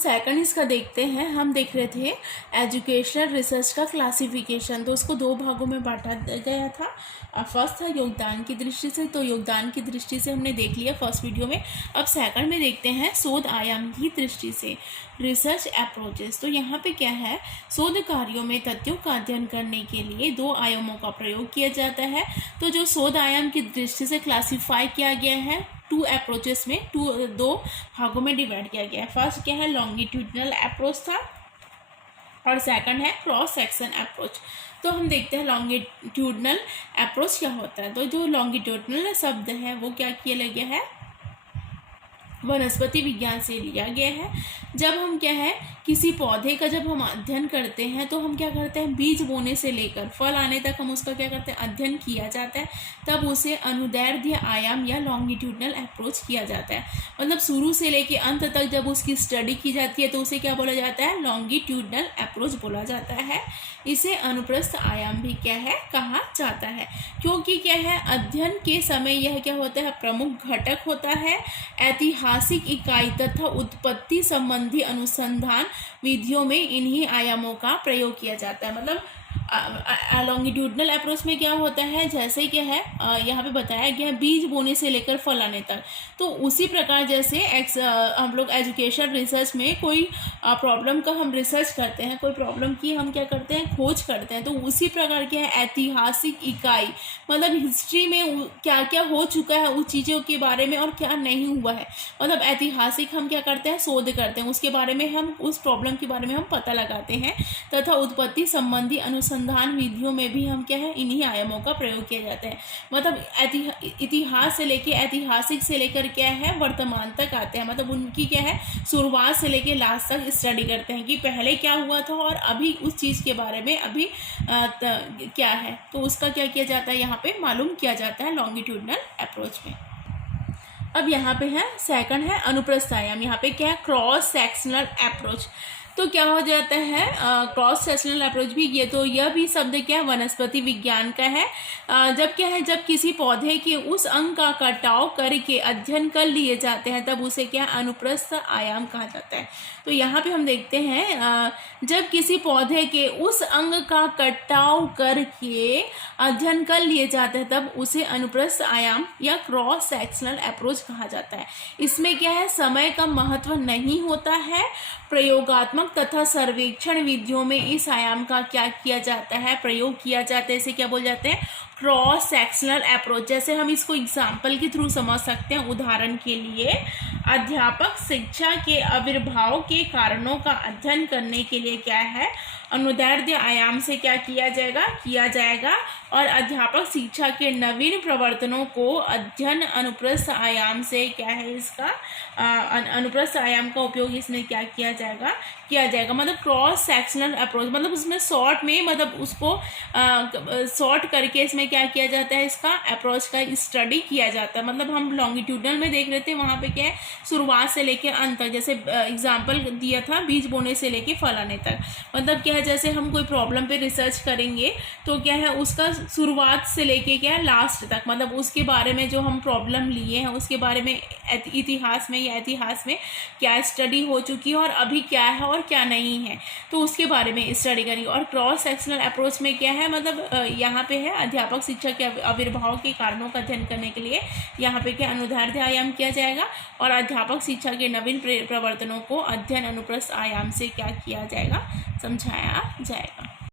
Second इसका देखते हैं। हम देख रहे थे एजुकेशनल रिसर्च का क्लासिफिकेशन, तो उसको दो भागों में बांटा गया था। फर्स्ट था योगदान की दृष्टि से, तो योगदान की दृष्टि से हमने देख लिया फर्स्ट वीडियो में। अब सेकंड में देखते हैं शोध आयाम की दृष्टि से, रिसर्च अप्रोचेस। तो यहाँ पे क्या है, शोध कार्यों में तथ्यों का अध्ययन करने के लिए दो आयामों का प्रयोग किया जाता है। तो जो शोध आयाम की दृष्टि से क्लासीफाई किया गया है, टू अप्रोचेस में दो भागों में डिवाइड किया गया है। फर्स्ट क्या है, लॉन्गिट्यूडनल अप्रोच था और सेकंड है क्रॉस सेक्शन अप्रोच। तो हम देखते हैं लॉन्गिट्यूडनल अप्रोच क्या होता है। तो जो लॉन्गिट्यूडनल शब्द है वो क्या किया गया है, वनस्पति विज्ञान से लिया गया है। जब हम क्या है, किसी पौधे का जब हम अध्ययन करते हैं तो हम क्या करते हैं, बीज बोने से लेकर फल आने तक हम उसका क्या करते हैं, अध्ययन किया जाता है। तब उसे अनुदैर्ध्य आयाम या लॉन्गिट्यूडनल अप्रोच किया जाता है। मतलब शुरू से लेकर अंत तक जब उसकी स्टडी की जाती है तो उसे क्या बोला जाता है, लॉन्गिट्यूडनल अप्रोच बोला जाता है। इसे अनुप्रस्थ आयाम भी क्या है, कहा जाता है, क्योंकि क्या है, अध्ययन के समय यह क्या होता है, प्रमुख घटक होता है। ऐतिहासिक इकाई तथा उत्पत्ति संबंधी अनुसंधान विधियों में इन्हीं आयामों का प्रयोग किया जाता है। मतलब लॉन्गिट्यूडनल अप्रोच में क्या होता है, जैसे क्या है यहाँ पे बताया गया है, बीज बोने से लेकर फल आने तक। तो उसी प्रकार जैसे हम लोग एजुकेशन रिसर्च में कोई प्रॉब्लम का हम रिसर्च करते हैं, कोई प्रॉब्लम की हम क्या करते हैं, खोज करते हैं। तो उसी प्रकार क्या है, ऐतिहासिक इकाई मतलब हिस्ट्री में क्या क्या हो चुका है उस चीज़ों के बारे में और क्या नहीं हुआ है, मतलब ऐतिहासिक हम क्या करते हैं, शोध करते हैं, उसके बारे में हम उस प्रॉब्लम के बारे में हम पता लगाते हैं। तथा उत्पत्ति संबंधी अनुसंधान विधियों में भी हम क्या है, इन्हीं आयामों का प्रयोग किया जाता है। मतलब इतिहास से लेके, ऐतिहासिक से लेकर क्या है, वर्तमान तक आते हैं। मतलब उनकी क्या है, शुरुआत से लेके लास्ट तक स्टडी करते हैं कि पहले क्या हुआ था और अभी उस चीज़ के बारे में अभी क्या है, तो उसका क्या किया जाता है, यहाँ पे मालूम किया जाता है लॉन्गिट्यूडनल अप्रोच में। अब यहाँ पे है सेकंड है अनुप्रस्थ आयाम। यहाँ पे क्या है, क्रॉस सेक्शनल अप्रोच। तो क्या हो जाता है, क्रॉस सेक्शनल अप्रोच भी यह भी शब्द क्या है, वनस्पति विज्ञान का है। जब क्या है, जब किसी पौधे के उस अंग का कटाव करके अध्ययन कर लिए जाते हैं तब उसे क्या, अनुप्रस्थ आयाम कहा जाता है। तो यहाँ पे हम देखते हैं, जब किसी पौधे के उस अंग का कटाव करके अध्ययन कर लिए जाते हैं तब उसे अनुप्रस्थ आयाम या क्रॉस सेक्शनल अप्रोच कहा जाता है। इसमें क्या है, समय का महत्व नहीं होता है। प्रयोगात्मक तथा सर्वेक्षण विधियों में इस आयाम का क्या किया जाता है, प्रयोग किया जाता है। इसे क्या बोल जाते हैं, क्रॉस सेक्शनल अप्रोच। जैसे हम इसको एग्जाम्पल के थ्रू समझ सकते हैं। उदाहरण के लिए, अध्यापक शिक्षा के आविर्भाव के कारणों का अध्ययन करने के लिए क्या है, अनुदैर्ध्य आयाम से क्या किया जाएगा। और अध्यापक शिक्षा के नवीन प्रवर्तनों को अध्ययन अनुप्रस्थ आयाम से क्या है, इसका अनुप्रस्थ आयाम का उपयोग इसमें क्या किया जाएगा। मतलब क्रॉस सेक्शनल अप्रोच, मतलब उसमें शॉर्ट में, मतलब उसको शॉर्ट करके इसमें क्या किया जाता है, इसका अप्रोच का स्टडी किया जाता है। मतलब हम लॉन्गिट्यूडनल में देख रहे थे, वहाँ पे क्या है, शुरुआत से लेके अंत तक, जैसे एग्जाम्पल दिया था बीज बोने से लेके फल आने तक। मतलब क्या है, जैसे हम कोई प्रॉब्लम पे रिसर्च करेंगे तो क्या है, उसका शुरुआत से लेके क्या है, लास्ट तक, मतलब उसके बारे में जो हम प्रॉब्लम लिए हैं उसके बारे में इतिहास में क्या स्टडी हो चुकी है और अभी क्या है और क्या नहीं है, तो उसके बारे में स्टडी करेंगे। और क्रॉस सेक्शनल अप्रोच में क्या है, मतलब यहाँ पे है, अध्यापक शिक्षा के आविर्भाव के कारणों का अध्ययन करने के लिए यहाँ पे क्या, अनुदैर्ध्य आयाम किया जाएगा। और अध्यापक शिक्षा के नवीन प्रवर्तनों को अध्ययन अनुप्रस्थ आयाम से क्या किया जाएगा, समझाया जाएगा।